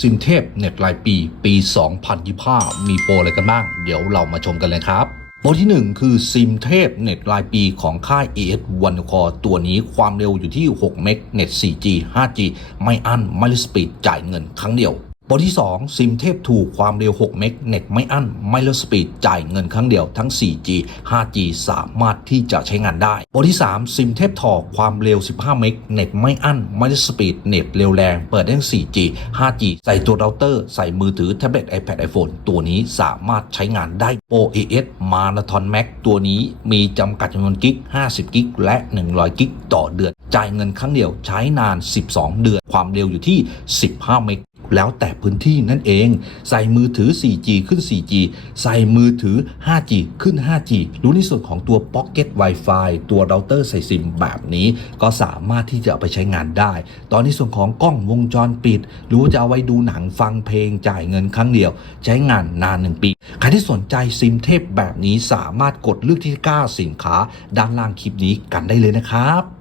ซิมเทพเน็ตรายปีปี 2025 มีโปรอะไรกันบ้าง เดี๋ยวเรามาชมกันเลยครับโปรที่ 1 คือซิมเทพเน็ตรายปีของค่าย AS วันคอตัวนี้ความเร็วอยู่ที่ 6 เมกเน็ต 4G 5G ไม่อั้นไม่ลิสปีดจ่ายเงินครั้งเดียว โปที่ 2 ซิมเทพถูกความเร็ว 6 เมกเน็ตไม่อั้น ไม่ลดสปีดจ่ายเงินครั้งเดียวทั้ง 4G 5G สามารถที่จะใช้งานได้โปที่ 3 ซิมเทพถอกความเร็ว 15 เมกเน็ตไม่อั้น ไม่ลดสปีดเน็ตเร็วแรง เปิดได้ทั้ง 4G 5G ใส่ตัวเราเตอร์ ใส่มือถือแท็บเล็ต iPad iPhone ตัวนี้สามารถใช้งานได้โปร AS มาราธอนแม็กตัวนี้มีจำกัดจำนวนกิก 50 กิก และ 100 กิก ต่อเดือน จ่ายเงินครั้งเดียวใช้นาน 12 เดือน ความเร็วอยู่ที่ 15 เมก แล้วแต่พื้นที่นั่นเอง ใส่มือถือ 4G ขึ้น 4G ใส่มือถือ 5G ขึ้น 5G รู้ในส่วนของตัว Pocket Wi-Fi ตัวเราเตอร์ใส่ซิมแบบนี้ ก็สามารถที่จะเอาไปใช้งานได้ ตอนในส่วนของกล้องวงจรปิด หรือว่าจะเอาไว้ดูหนังฟังเพลงจ่ายเงินครั้งเดียว ใช้งานนาน 1 ปี ใครที่สนใจซิมเทพแบบนี้สามารถกดเลือกที่ก้าสินค้า ด้านล่างคลิปนี้กันได้เลยนะครับ